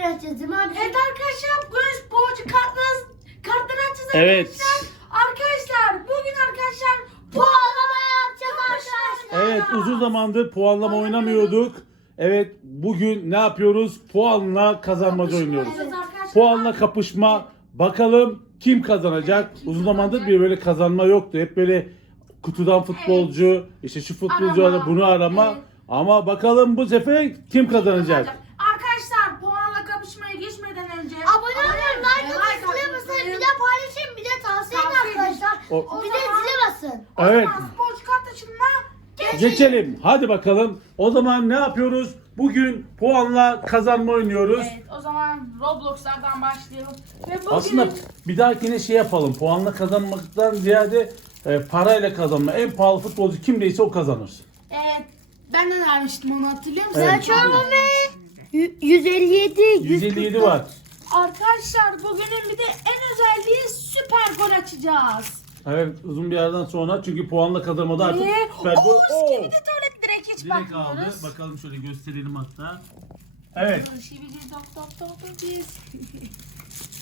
kartları açacağız değil mi abi? Evet arkadaşlar bugün sporcu kartlarınız kartları açacağız Evet. arkadaşlar. Arkadaşlar bugün arkadaşlar Puanlama yapacağız arkadaşlar. Evet uzun zamandır puanlama oynamıyorduk. Evet bugün ne yapıyoruz? Puanla kazanmaca oynuyoruz. arkadaşlar. Puanla kapışma. Bakalım kim kazanacak? Uzun zamandır bir böyle kazanma yoktu. Hep böyle kutudan futbolcu, işte şu futbolcu Arama. ara, bunu arama. Evet. Ama bakalım bu sefer kim kazanacak? Arkadaşlar puanla kapışmaya geçmeden önce Abone olun, like Like atın, zile atın, basın, zile- bir de paylaşın, bir de tavsiye edin Tavsiye arkadaşlar. O- Bir de zile basın. O Evet. zaman sporcu kart açılımına geçelim. Geçelim. Hadi bakalım. O zaman ne yapıyoruz? Bugün puanla kazanma oynuyoruz. Evet o zaman Roblox'lardan başlayalım. Ve bugün Aslında bir dahakine şey yapalım. Puanla kazanmaktan ziyade e, parayla kazanma. En pahalı futbolcu kimdeyse o kazanır. Evet ben de vermiştim onu hatırlıyor musun? Evet. Açıyorum ve 157, 157 var. Arkadaşlar bugünün bir de en özelliği süper gol açacağız. Evet uzun bir yerden sonra çünkü puanla kazanmada artık Ve süper gol. o Oo! gibi de tuvalet direkt hiç Direkt aldı. bakmıyoruz. Bakalım şöyle gösterelim hatta. Evet. Şibidi dop dop dop dop biz.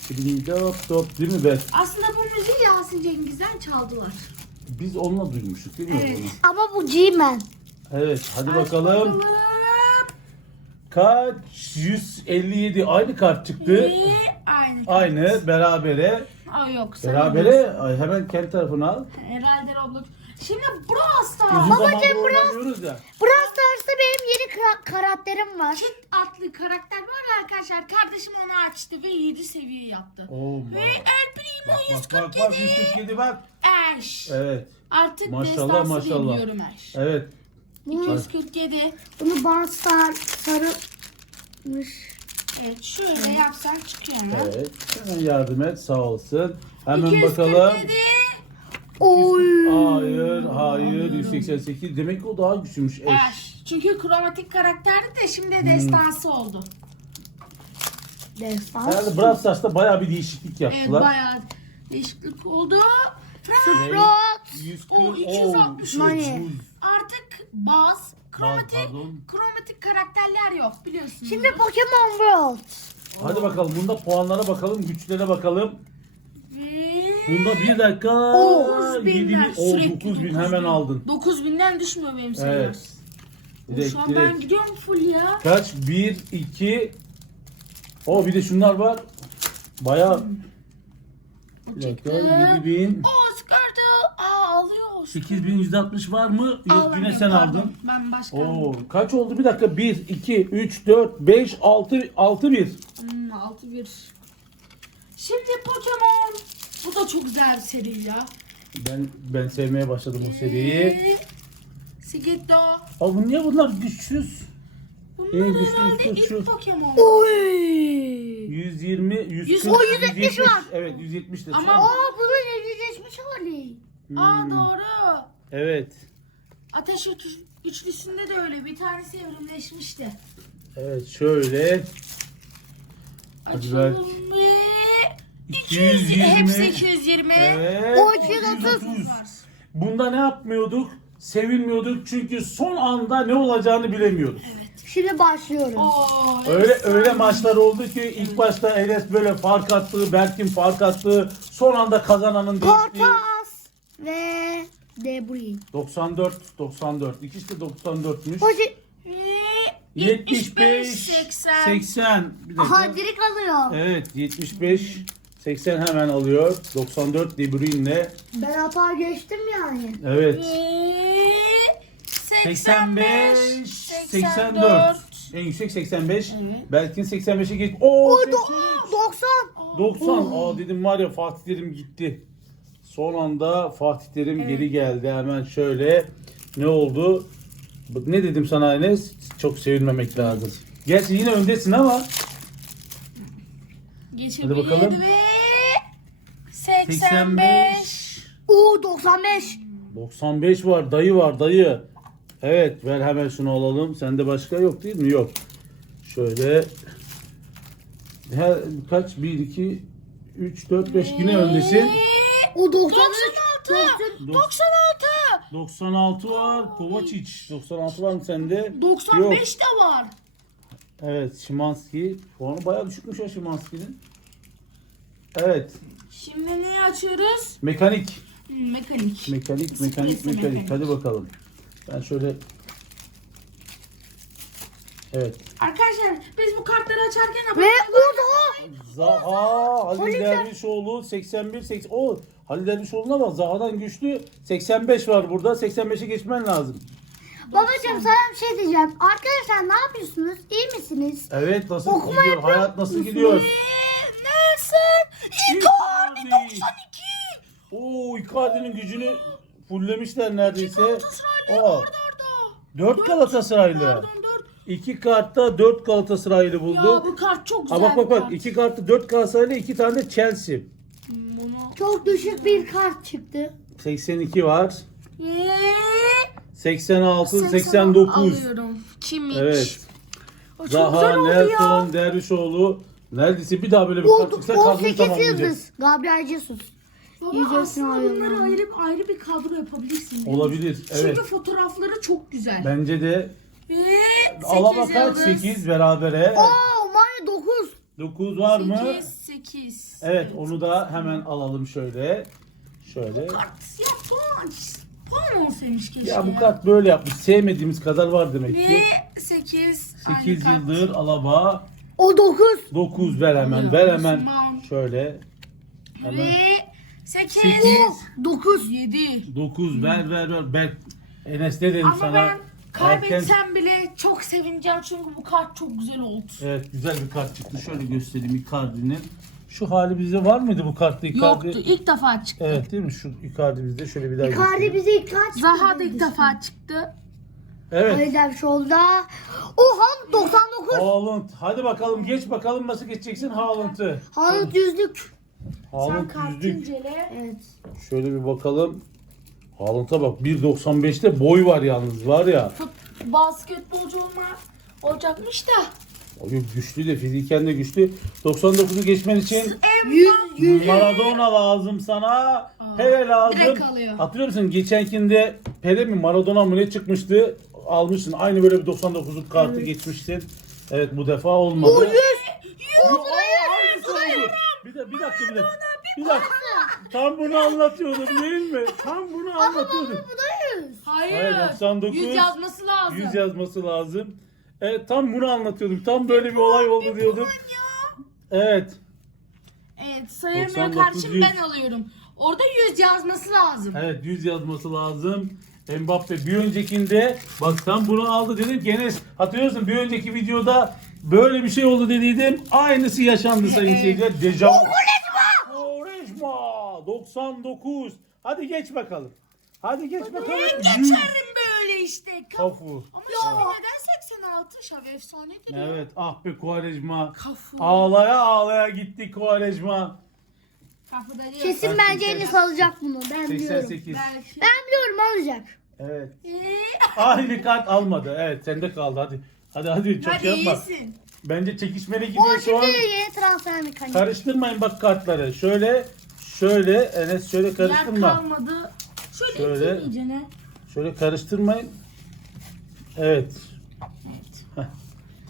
Şimdi top top değil mi be? Aslında bu müziği Yasin Cengiz'den çaldılar. Biz onunla duymuştuk değil mi? Evet. onu? Ama bu G-Man. Evet hadi bakalım. Kaç? 157 aynı kart çıktı. Ve aynı. Aynı berabere. Aa yok. Berabere ay, hemen kendi tarafına al. Herhalde Roblox. Şimdi Brawl Uzun Stars. zamandır oynamıyoruz ya. Brawl Stars'ta benim yeni kara- karakterim var. Kit adlı karakter var ya arkadaşlar. Kardeşim onu açtı ve 7 seviye yaptı. Oo, Ve bak. El Primo Bak bak bak bak 147. 147 bak. Ash. Evet. Artık Maşallah, destansı maşallah. diyebiliyorum Ash. Evet. 247. Bunu sar, sarılmış. Evet şöyle yapsan çıkıyor mu? Evet. Hemen yardım et sağ olsun. Hemen 247. bakalım. Oy. Hayır, hayır 188. Demek ki o daha güçlüymüş eş. Ash. Çünkü kromatik karakterdi de şimdi destansı oldu. Destans. Herhalde Brawl Stars'ta bayağı bir değişiklik Evet yaptılar. bayağı değişiklik oldu. Rot. 140. O 260 Oo, Nani? yüz. Artık baz, kromatik, pardon. kromatik karakterler yok biliyorsunuz. Şimdi Pokemon World. Hadi bakalım bunda puanlara bakalım, güçlere bakalım. Bunda bir dakika. 9000'ler 7000, o sürekli 9000 hemen aldın. 9000'den düşmüyor benim sayılar. Evet. Direkt Şu an ben direkt. gidiyorum full ya. Kaç? 1, 2. O bir de şunlar var. Bayağı. Bir dakika. 7000. O sıkardı. Alıyor. 8160 var mı? Yok yine sen aldın. Ben başka. Oo, kaç oldu? Bir dakika. 1, 2, 3, 4, 5, 6, 6, 1. Hmm, 6 1. Şimdi Pokemon. Bu da çok güzel bir seri ya. Ben ben sevmeye başladım bu seriyi. Ve... Sigitto. Aa bu niye bunlar güçsüz? Bunlar En güçlü herhalde ilk şu. Pokemon. Oy. 120, 140, O 170 var. Evet 170 de. Ama- Ama... Aa. Aa Hmm. doğru. Evet. Ateş üç- üçlüsünde de öyle. Bir tanesi evrimleşmişti. Evet şöyle. Hadi ver. Açalım ve 200, 220. hepsi 220. Evet. O 230. Var. Bunda ne yapmıyorduk? Sevinmiyorduk çünkü son anda ne olacağını bilemiyorduk. Şimdi başlıyoruz. Oo, Öyle öyle maçlar oldu ki ilk başta Enes böyle fark attı, Berkin fark attı. Son anda kazananın değiştiği. Portas ve De Bruyne. 94 94. İkisi de 94'müş. Hoca Ve 75 80. 80. Bir dakika. aha direkt alıyor. Evet 75 80 hemen alıyor. 94 De Bruyne'le. Ben hata geçtim yani. Evet. Ve 85 84. 84. En yüksek 85. Evet. Berkin 85'e geç. Oo, O 83. do- 90. 90. Aa dedim var ya Fatih Terim gitti. Son anda Fatih Terim geri geldi. Hemen şöyle ne oldu? Ne dedim sana Enes? Çok sevinmemek lazım. Gerçi yine öndesin ama Geçebilir bakalım. ve 85. 85. Oo 95. 95 var. Dayı var dayı. Evet ver hemen şunu alalım. Sende başka yok değil mi? Yok. Şöyle her kaç? 1 2 3 4 5 yine öndesin. O 93. 96. 96. 96 var. Kovacic. 96 var mı sende? 95 de var. Evet Şimanski. Puanı bayağı düşükmüş ya Şimanski'nin. Evet. Şimdi neyi açıyoruz? Mekanik. Hmm, mekanik. Mekanik, mekanik, mekanik. mekanik. Hadi bakalım. Ben şöyle... Evet. Arkadaşlar biz bu kartları açarken Ve orada. Zaha, Halil Halil Dervişoğlu 81, 80. O Halil Dervişoğlu'na bak Zaha'dan güçlü 85 var burada. 85'e geçmen lazım. Babacım sana bir şey diyeceğim. Arkadaşlar ne yapıyorsunuz? İyi misiniz? Evet nasıl Okuma gidiyor? yapıyor Hayat nasıl gidiyor? Nelson! Icardi. Icardi 92! Oo Icardi'nin gücünü fullemişler neredeyse. Galatasaraylı Aa, vardı orada. 4 Galatasaraylı. Pardon 4. 2 kartta 4 Galatasaraylı Ya buldu. bu kart çok güzel Aa, bak bak bir bak kart. 2 kartta 4 Galatasaraylı 2 tane de Chelsea. Bunu... Çok düşük bir kart çıktı. 82 var. Eee, 86, 80 89. Alıyorum. Kimmich. Evet. O çok Zaha, güzel oldu ya. Nelson, Dervişoğlu. Neredeyse bir daha böyle bir kart Oldu, çıksa kadroyu 18 tamamlayacak. yıldız. Gabriel Jesus. Baba Yüzesini aslında bunları ayrı, ayrı bir kadro yapabilirsin. değil mi? Olabilir. Evet. Çünkü fotoğrafları çok güzel. Bence de Ve 8 Alaba kaç? yıldız. 8 berabere. Oo Mane 9. 9 var mı? 8, 8. Evet onu da hemen alalım şöyle. Şöyle. Kart ya puan. Puan olsaymış keşke. Ya bu kart böyle yapmış. Sevmediğimiz kadar var demek Ve ki. 8. 8 yıldır Alaba. O 9. 9 ver hemen. Ver hemen. Şöyle. Hemen. Ve 8. 8. 9. 7. 9 ver ver ver. Berk Enes ne dedim Ama sana? ben kaybetsem Erken- bile çok sevineceğim çünkü bu kart çok güzel oldu. Evet güzel bir kart çıktı. Şöyle göstereyim Icardi'nin. Şu hali bizde var mıydı bu kartta Icardi? Yoktu. ilk defa çıktı. Evet değil mi? Şu Icardi bizde şöyle bir daha Icardi göstereyim. bize ilk kaç? Zaha da ilk defa çıktı. Evet. Ali Dervişoğlu'da. Oha 99. Haaland. Hadi bakalım geç bakalım nasıl geçeceksin Haaland'ı. Haaland yüzlük. Sen Haaland kart yüzlük. incele. Evet. Şöyle bir bakalım. Haaland'a bak 1.95'te boy var yalnız var ya. Fut, basketbolcu olma olacakmış da. O yok, güçlü de fiziken de güçlü. 99'u geçmen için 100 100. Maradona lazım sana. Pele lazım. direkt alıyor. Hatırlıyor musun? Geçenkinde Pele mi Maradona mı ne çıkmıştı? Almışsın. Aynı böyle bir 99'luk kartı geçmiştin. Evet bu defa olmadı. O 100. Yo, aa, aynısı oldu. Bir, de, bir dakika bir dakika. Bir dakika. Tam bunu anlatıyordum değil mi? Tam bunu anlatıyordum. Bu da 100. Hayır. Hayır, 99. 100 yazması lazım. 100 yazması lazım. Evet tam bunu anlatıyordum. Tam böyle bir olay oldu diyordum. Evet. Evet sayılmaya 99, karşı 100. ben alıyorum. Orada 100 yazması lazım. Evet 100 yazması lazım. Mbappe bir öncekinde bak tam bunu aldı dedim ki Enes hatırlıyorsun bir önceki videoda böyle bir şey oldu dediydim. Aynısı yaşandı sayın seyirciler. Dejavu. Quaresma 99. Hadi geç bakalım. Hadi geç bakalım. Yüz. Geçerim böyle işte. Kaf- Kafu. Ama şimdi neden 86? Şav efsanedir ya. Evet ah be Quaresma. Kafu. Ağlaya ağlaya gitti Quaresma. Kafu da değil. Kesin Ben bence 80. Enes alacak bunu. Ben biliyorum. 88. Belki. Ben biliyorum alacak. Evet. Ee, Aynı kart almadı. Evet sende kaldı hadi. Hadi hadi çok Hadi şey yapma. iyisin. Bence çekişmeli O gidiyor şu an. şimdi yeni transfer mekaniği. Karıştırmayın bak kartları. Şöyle şöyle Enes şöyle Yer karıştırma. kalmadı. Şöyle, Şöyle. Şöyle. iyicene. Şöyle karıştırmayın. Evet. Evet. Heh.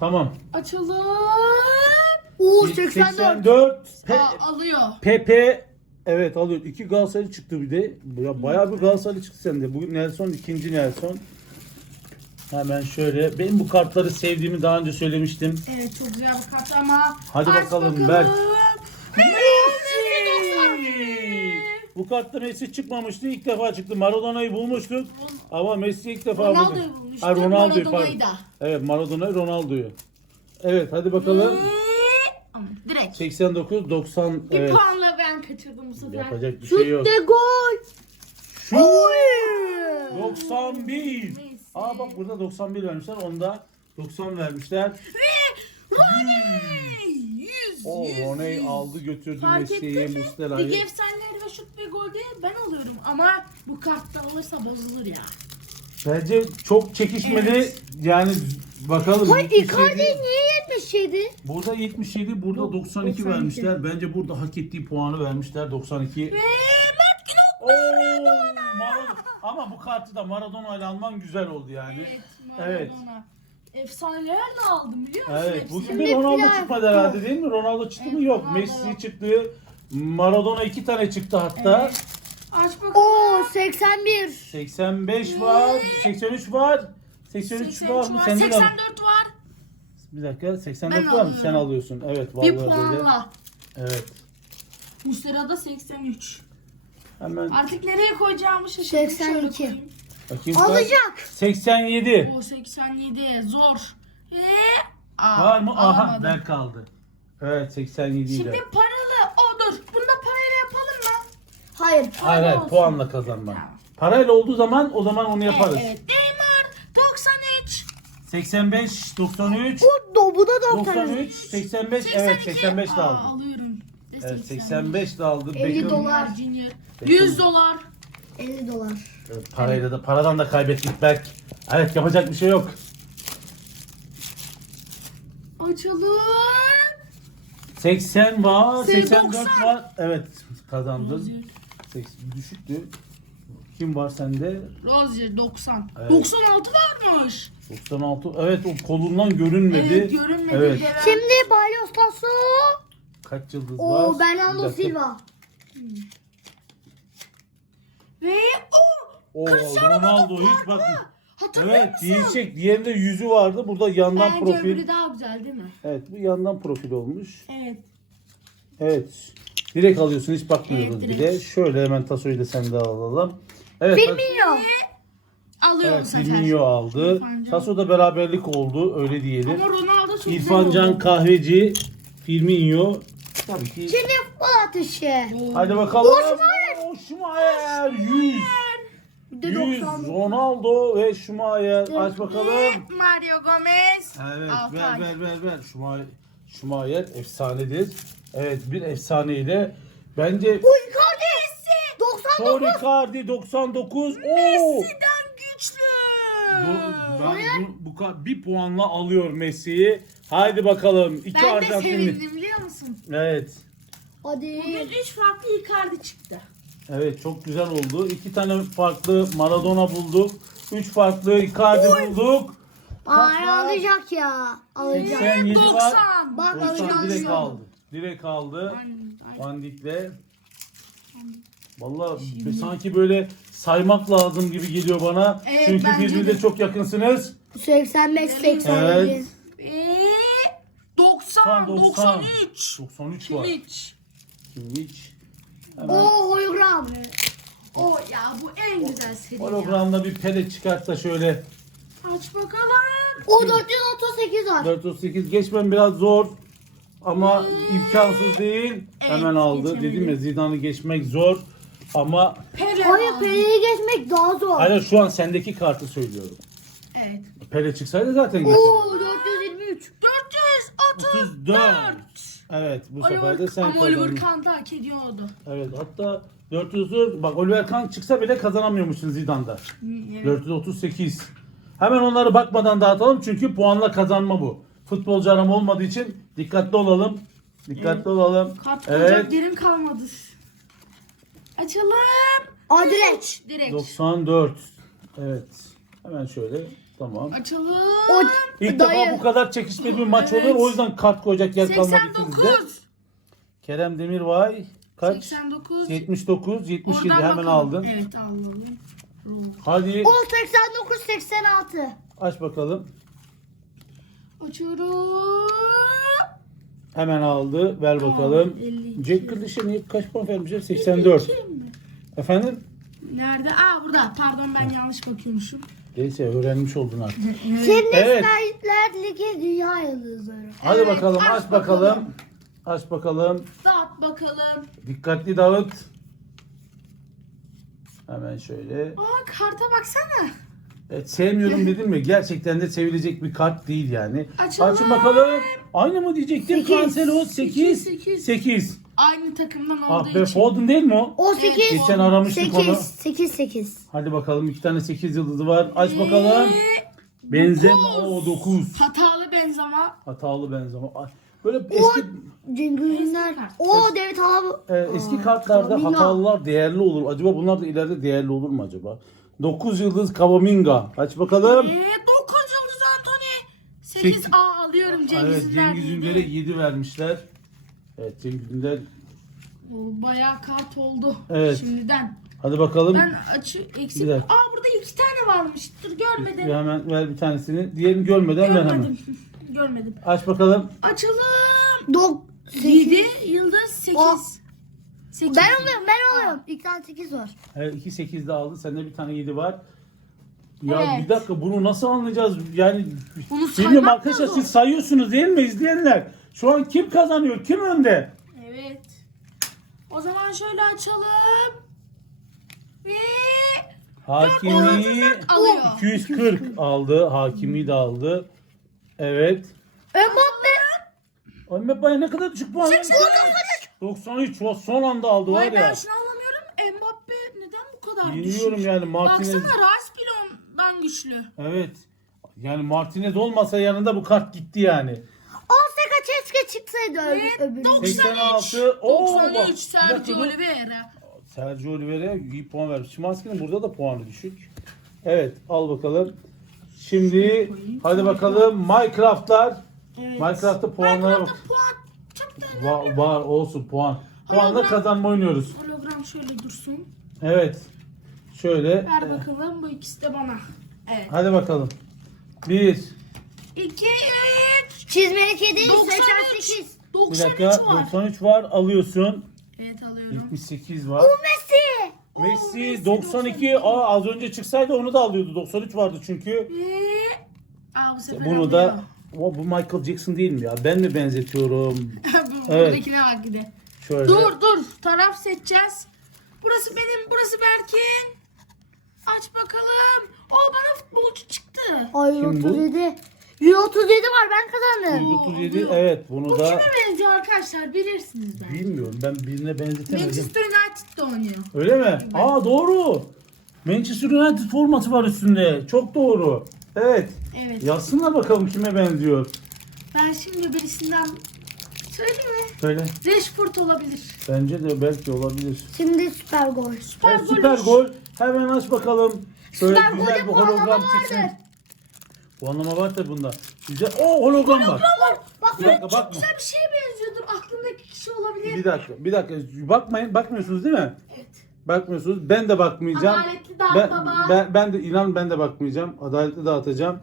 Tamam. Açalım. Oo 84. 84. Pe- Aa, alıyor. Pepe evet alıyor. İki Galatasaray çıktı bir de. Ya bayağı bir Galatasaray çıktı sende. Bugün Nelson ikinci Nelson. Hemen şöyle. Ben bu kartları sevdiğimi daha önce söylemiştim. Evet çok güzel bir kart ama. Hadi Aç bakalım, Berk. Bu kartta Messi çıkmamıştı. İlk defa çıktı. Maradona'yı bulmuştuk. Ama Messi ilk defa Ronaldo'yu buldu. bulmuştuk, Ha, Ronaldo'yu Maradona'yı pardon. da. Evet Maradona'yı Ronaldo'yu. Evet hadi bakalım. Ama direkt. 89 90 Bir evet. puanla ben kaçırdım bu sefer. Yapacak bir şey yok. Şut de gol. Şu Oy. 91. Messi. Aa bak burada 91 vermişler. Onda 90 vermişler. Roney! 100, O 100, Roney 100. aldı götürdü Fark Messi'yi, ettin mi? Lig Muslera'yı. efsaneleri ve şut ve golde ben alıyorum. Ama bu kartta alırsa bozulur ya. Bence çok çekişmeli. Evet. Yani bakalım. Hayır 77. Icardi niye 77? Burada 77, burada 92, 92. vermişler. Bence burada hak ettiği puanı vermişler 92. Ve Mert Günok. Oo, Maradona. Ama bu kartı da Maradona ile alman güzel oldu yani. Evet Evet. Maradona. Efsanelerle aldım biliyor musun? Evet. Bu hepsini? Şimdi Ronaldo final- çıkmadı herhalde değil mi? Ronaldo çıktı mı? Evet, Yok. Ronaldo Messi yok. çıktı. Maradona iki tane çıktı hatta. Evet. Aç bakalım. Oo 81. 85 var. 83 var. 83, 83 var mı? var. Sende de 84 var. Bir dakika 84 Ben var mı? alıyorum. Sen alıyorsun. Evet vallahi Bir öyle. puanla. Evet. Muslera'da 83. Hemen Artık nereye koyacağımı şaşırdım. 82. Şöyle koyayım. Bakayım. kaç? Alacak. 87. O 87 zor. Ve Aa, Var mı? Aha alamadım. ben kaldı. Evet 87 ile. Şimdi paralı odur. Bunu da parayla yapalım mı? Hayır. Hayır hayır olsun. puanla kazanma. Tamam. Parayla olduğu zaman o zaman onu yaparız. Evet. Neymar 93. 85, 93, O da bu da 90. 93, 85, evet 85 de Aa, aldım. alıyorum. Evet 85 de aldı. 50 Beckham- dolar. Junior. Peki. 100 dolar. 50 dolar. Evet, parayla da paradan da kaybettik Berk. Evet yapacak bir şey yok. Açalım. 80 var, Seni 84 90. var. Evet kazandın. Rozier. 80 düşüktü. Kim var sende? Rozier 90. Evet. 96 varmış. 96. Evet o kolundan görünmedi. Evet görünmedi. Evet. Gelen- Şimdi Barrios Tasso. Kaç yıldız var? Oo Bir Bernardo dakika. Silva. Ve o Oo Cristiano Ronaldo hiç bak. hatırlıyor Evet musun? değişik. Diğerinde yüzü vardı. Burada yandan Bence profil. öbürü daha güzel değil mi? Evet bu yandan profil olmuş. Evet. Evet. Direkt alıyorsun hiç bakmıyoruz Evet, direkt. bile. Şöyle hemen tasoyu da sen de alalım. Evet. Firmino. Alıyorum Evet bu sefer. Firmino aldı. İrfan Can. Taso da beraberlik oldu öyle diyelim. Ama Ronaldo çok İrfan güzel Can oldu. Kahveci, Firmino. Tabii ki. Şimdi futbol atışı. Hadi bakalım. Osmayer 100. Bir de 100 90. Ronaldo ve Schumacher. Aç bakalım. Mario Gomez. Evet Altı ver ay. ver ver ver. Schumacher, Schumacher efsanedir. Evet bir efsaneyle. Bence Bu Icardi. 99. Tori Icardi 99. Oo. Messi'den güçlü. Bu, ben bu, bu ka- bir puanla alıyor Messi'yi. Haydi bakalım. İki Ben de Arjantinli. sevindim biliyor musun? Evet. Hadi. Bugün 3 farklı Icardi çıktı. Evet çok güzel oldu. İki tane farklı Maradona bulduk. Üç farklı Icardi bulduk. Var? alacak ya. Alacak. 87 var. 90. Bak 90 alacak. direkt şu aldı. Direkt aldı. Van Dijk'le. Vallahi sanki böyle saymak lazım gibi geliyor bana. Evet, Çünkü bence birbirine de. çok yakınsınız. 85 87. Evet. Ve 90, 90. 93. 93 var. Kimiç. Kimlik. O Hemen hologram. O ya bu en güzel seri ya. hologramda bir pele çıkartsa şöyle. Aç bakalım. O 438 var. 438 geçmem biraz zor. Ama imkansız değil. Hemen aldı. geçemedi. Dedim ya Zidane'ı geçmek zor. Ama Pele Hayır var. Pele'yi geçmek daha zor. hayır şu an sendeki kartı söylüyorum. Evet. Pele çıksaydı zaten geçerdi. Oo 423. 434. Evet bu sefer de sen ama Oliver kazandın. Kahn da hak ediyordu. Evet hatta 400'ü bak Oliver Kahn çıksa bile kazanamıyormuşsun Zidane'da. Evet. 438. Hemen onları bakmadan dağıtalım çünkü puanla kazanma bu. Futbolcu arama olmadığı için dikkatli olalım. Dikkatli olalım. Kart Evet. koyacak yerim kalmadı. Açalım. Aa direkt. Direkt. 94. Evet. Hemen şöyle. Tamam. Açalım. O İlk dayı. defa bu kadar çekişmeli bir maç Evet. olur. O yüzden kart koyacak yer kalmadı ikinizde. 89. Kerem Demirbay kaç? 89. 79, 77 Oradan hemen bakalım. aldın. Evet. Roll. Hadi O 89 86. aç bakalım. Açıyorum. Hemen aldı. Ver Tamam, bakalım. 52. Jack Grealish'e niye kaç puan vermişler? 84. 52 mi? Efendim? Nerede? Aa burada. Pardon ben yanlış bakıyormuşum. Neyse öğrenmiş oldun artık. Şimdi Evet. Starlight Ligi Dünya Yıldızları. Hadi Evet, bakalım aç aç bakalım. bakalım. Aç bakalım. Dağıt bakalım. Dikkatli dağıt. Hemen şöyle. Aa karta baksana. Evet, sevmiyorum dedim mi? Gerçekten de sevilecek bir kart değil yani. Açalım. Açın bakalım. Aynı mı diyecektim? Sekiz. Cancelo 8. Sekiz. 8. Aynı takımdan Ah olduğu be için. Foden değil mi o? O 8. Geçen aramıştık onu. 8. 8 8. Hadi bakalım iki tane 8 yıldızı var. Aç bakalım. Benzema o 9. Hatalı Benzema. Hatalı Benzema. Ay, Böyle eski Cengiz Ünder. kart. O David Alaba. e, eski kartlarda Kamavinga. hatalılar değerli olur. Acaba bunlar da ileride değerli olur mu acaba? 9 yıldız Kavaminga. Aç bakalım. Ve 9 yıldız Anthony. 8 A alıyorum Cengiz Evet Ünder. Cengiz Ünder'e 7 vermişler. Evet Cengiz Ünder. O bayağı kart oldu Evet. şimdiden. Hadi bakalım. Ben açı eksik. Bir dakika. Aa burada iki tane varmış. Dur görmedim. Bir hemen ver bir tanesini. Diğerini görmeden ver hemen. Görmedim. Görmedim. Aç bakalım. Açalım. Dok. 7 yıldız 8. O. 8. Ben oluyorum ben oluyorum. İlk tane 8 var. Evet 2 8 de aldı. Sende bir tane 7 var. Ya Evet. bir dakika bunu nasıl anlayacağız? Yani Bunu bilmiyorum arkadaşlar lazım. siz sayıyorsunuz değil mi izleyenler? Şu an kim kazanıyor? Kim önde? Evet. O zaman şöyle açalım. Ve Hakimi alıyor. 240 aldı. Hakimi de aldı. Evet. Mbappe. Mbappe ne kadar düşük puan? 93. O son anda aldı var Vay ben ya. şunu anlamıyorum. Mbappe neden bu kadar Bilmiyorum düşük? yani Martinez. Baksana Rice bile ondan güçlü. Evet. Yani Martinez olmasa yanında bu kart gitti yani. Keşke çıksaydı öbür, Evet, öbürü. 86. Oo, bak, 93 bir Sergio dur. Oliveira. Sergio Oliveira iyi puan vermiş. Şimanski'nin burada da puanı düşük. Evet al bakalım. Şimdi hadi bakalım Minecraft'lar. Evet. Minecraft'ta puanlara bak. Minecraft'ta puan çok da Va- var olsun puan. Puanla kazanma oynuyoruz. Hologram şöyle dursun. Evet. Şöyle. Ver bakalım bu ikisi de bana. Evet. Hadi bakalım. 1 2 3 Çizmeli kedi 93. 88. Bir 93 dakika var. 93 var alıyorsun. Evet alıyorum. 78 var. Messi. Messi Messi 92. Aa az önce çıksaydı onu da alıyordu. 93 vardı çünkü. Ve Aa bu sefer Bunu da o, bu Michael Jackson değil mi ya? Ben mi benzetiyorum? bu, Evet. Buradakine bak bir de. Şöyle. Dur dur taraf seçeceğiz. Burası benim burası Berk'in. Aç bakalım. O bana futbolcu çıktı. Ay Kim bu? 37. 137 var ben kazandım. 137 evet bunu Bu da kime benziyor arkadaşlar bilirsiniz ben. bilmiyorum. Ben birine benzetemedim. Manchester United'da oynuyor. Öyle mi? Aa doğru. Manchester United forması var üstünde. Çok doğru. Evet. Evet. Yazsınlar bakalım kime benziyor. Ben şimdi birisinden söyleyeyim mi? Söyle. Rashford olabilir. Bence de belki olabilir. Şimdi süper gol. Süper, Evet, süper gol. Hemen aç bakalım. Süper güzel bir puanlama hologram vardır. Çıksın. Puanlama var tabi bunda. Güzel. Oo hologram var. Bak Bir dakika Çok bakma. güzel bir şeye benziyordur. Aklımdaki kişi olabilir. Bir dakika, bir dakika. Bakmayın, bakmıyorsunuz değil mi? Evet. Bakmıyorsunuz. Ben de bakmayacağım. Adaletli dağıt ben, baba. Ben, ben de inan ben de bakmayacağım. Adaletli dağıtacağım.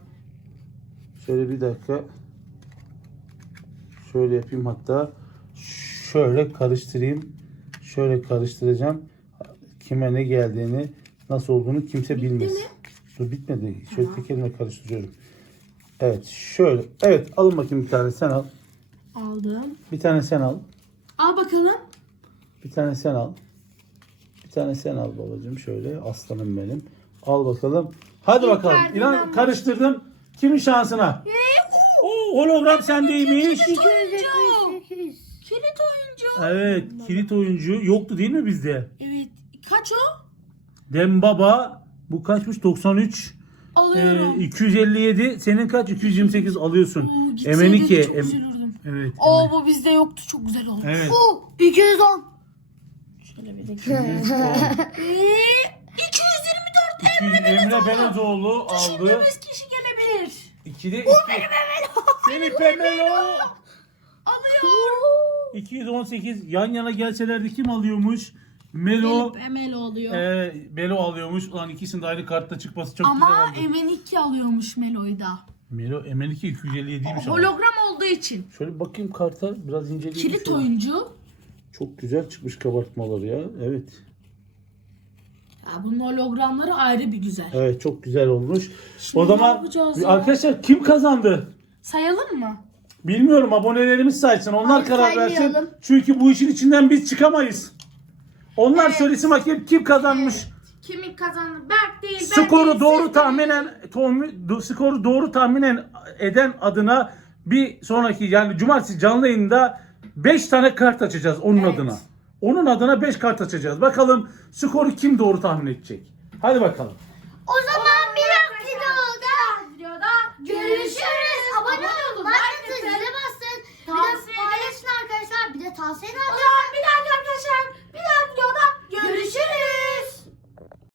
Şöyle bir dakika. Şöyle yapayım hatta. Şöyle karıştırayım. Şöyle karıştıracağım. Kime ne geldiğini, nasıl olduğunu kimse bilmez. mi? Dur bitmedi. Şöyle tek elimle karıştırıyorum. Evet, şöyle. Evet, alın bakayım bir tane sen al. Aldım. Bir tane sen al. Al bakalım. Bir tane sen al. Bir tane sen al babacığım şöyle aslanım benim. Al bakalım. Hadi bakalım. İnan karıştırdım. Kimin şansına? Oo, hologram sendeymiş. 278. Kilit oyuncu. Evet, kilit oyuncu yoktu değil mi bizde? Evet. Kaç o? Dembaba bu kaçmış? 93. Ee, Alıyorum. 257. Senin kaç? 228 alıyorsun. Oo, gitseydi Emenike. Çok Em- üzülürdüm. evet. Oo bu bizde yoktu. Çok güzel oldu. Evet. Bu 210. Şöyle bir de. 210. Eee 224 İki- Emre Belezoğlu aldı. biz kişi gelebilir. 2'de 2. Felipe Melo. Alıyor. 218 yan yana gelselerdi kim alıyormuş? Melo Gelip Emel oluyor. e, Melo alıyormuş. Ulan ikisinin de aynı kartta çıkması çok Ama güzel oldu. Emenike alıyormuş Melo'yu da. Melo MN2 257'ymiş ama. Hologram olduğu için. Şöyle bir bakayım karta biraz inceleyeyim. Kilit şöyle. oyuncu. Çok güzel çıkmış kabartmaları ya. Evet. Ya bunun hologramları ayrı bir güzel. Evet çok güzel olmuş. Şimdi o ne zaman yapacağız ya? arkadaşlar kim kazandı? Sayalım mı? Bilmiyorum abonelerimiz saysın. Onlar Hayır, karar versin. saymayalım. Çünkü bu işin içinden biz çıkamayız. Onlar Evet. söylesin bakayım kim kazanmış. Kimin kazandı? Berk değil. Berk Skoru değil, doğru siz tahminen tahmin- do- skoru doğru tahminen eden adına bir sonraki yani cumartesi canlı yayında 5 tane kart açacağız onun Evet. adına. Onun adına 5 kart açacağız. Bakalım skoru kim doğru tahmin edecek. Hadi bakalım. O zaman bir dahaki videoda videoda görüşürüz. Abone olun. Like atın. Zile basın. Bir de Tavsiye paylaşın arkadaşlar. Bir de tavsiye edin. O zaman bir dahaki arkadaşlar Görüşürüz.